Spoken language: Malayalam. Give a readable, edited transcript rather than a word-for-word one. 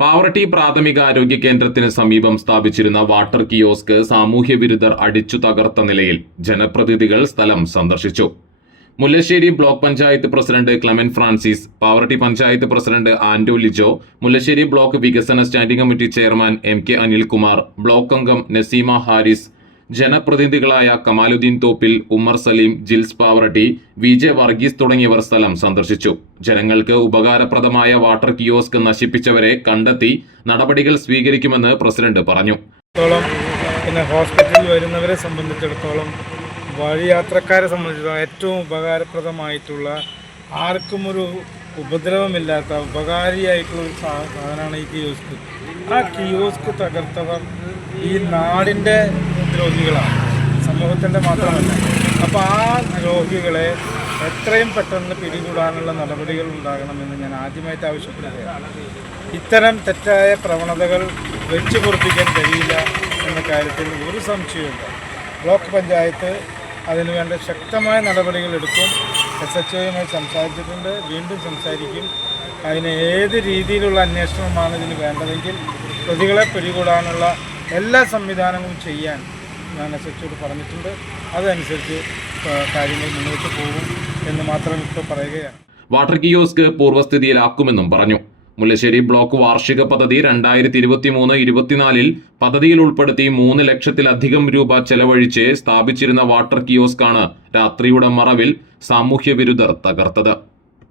പാവറട്ടി പ്രാഥമികാരോഗ്യ കേന്ദ്രത്തിന് സമീപം സ്ഥാപിച്ചിരുന്ന വാട്ടർ കിയോസ്ക് സാമൂഹ്യ വിരുദ്ധർ അടിച്ചു തകർത്ത നിലയിൽ ജനപ്രതിനിധികൾ സ്ഥലം സന്ദർശിച്ചു. Mullassery block panchayat president Clemen Francis, Pavaratti panchayat president Ando Lijo, Mullassery block വികസന standing committee chairman MK Anilkumar, block അംഗം നസീമ ഹാരിസ്, ജനപ്രതിനിധികളായ കമാലുദ്ദീൻ തോപ്പിൽ, ഉമ്മർ സലീം, ജിൽസ് പാവറട്ടി, VJ വർഗീസ് തുടങ്ങിയവർ സ്ഥലം സന്ദർശിച്ചു. ജനങ്ങൾക്ക് ഉപകാരപ്രദമായ വാട്ടർ കിയോസ്ക് നശിപ്പിച്ചവരെ കണ്ടെത്തി നടപടികൾ സ്വീകരിക്കുമെന്ന് പ്രസിഡന്റ് പറഞ്ഞു. പിന്നെ ഹോസ്പിറ്റലിൽ വരുന്നവരെ സംബന്ധിച്ചിടത്തോളം, വഴിയാത്രക്കാരെ സംബന്ധിച്ചിടത്തോളം ഏറ്റവും ഉപകാരപ്രദമായിട്ടുള്ള, ആർക്കും ഒരു ഉപദ്രവമില്ലാത്ത ഉപകാരിയായിട്ടുള്ള ഒരു സാധനമാണ് ഈ കിയോസ്ക്. ആ കിയോസ്ക് തകർത്തവർ ഈ നാടിൻ്റെ ദ്രോഹികളാണ്, സമൂഹത്തിൻ്റെ മാത്രമല്ല. അപ്പോൾ ആ ദ്രോഹികളെ എത്രയും പെട്ടെന്ന് പിടികൂടാനുള്ള നടപടികൾ ഉണ്ടാകണമെന്ന് ഞാൻ ആദ്യമായിട്ട് ആവശ്യപ്പെടുകയാണ്. ഇത്തരം തെറ്റായ പ്രവണതകൾ വെച്ചു പൊറുപ്പിക്കാൻ കഴിയില്ല എന്ന കാര്യത്തിൽ ഒരു സംശയമില്ല. ബ്ലോക്ക് പഞ്ചായത്ത് അതിനുവേണ്ട ശക്തമായ നടപടികൾ എടുക്കും. SHOയുമായി സംസാരിച്ചിട്ടുണ്ട്, വീണ്ടും സംസാരിക്കും. അതിന് ഏത് രീതിയിലുള്ള അന്വേഷണമാണ് ഇതിന് വേണ്ടതെങ്കിൽ പ്രതികളെ പിടികൂടാനുള്ള എല്ലാ സംവിധാനങ്ങളും ചെയ്യാൻ ഞാൻ SHOയോട് പറഞ്ഞിട്ടുണ്ട്. അതനുസരിച്ച് കാര്യങ്ങൾ മുന്നോട്ട് പോകും എന്ന് മാത്രം ഇപ്പോൾ പറയുകയാണ്. വാട്ടർ കിയോസ്ക് പൂർവ്വസ്ഥിതിയിലാക്കുമെന്നും പറഞ്ഞു. മുല്ലശ്ശേരി ബ്ലോക്ക് വാർഷിക പദ്ധതി 2023-24 പദ്ധതിയിൽ ഉൾപ്പെടുത്തി 3 ലക്ഷത്തിലധികം രൂപ ചെലവഴിച്ച് സ്ഥാപിച്ചിരുന്ന വാട്ടർ കിയോസ്കാണ് രാത്രിയുടെ മറവിൽ സാമൂഹ്യ വിരുദ്ധർ തകർത്തത്.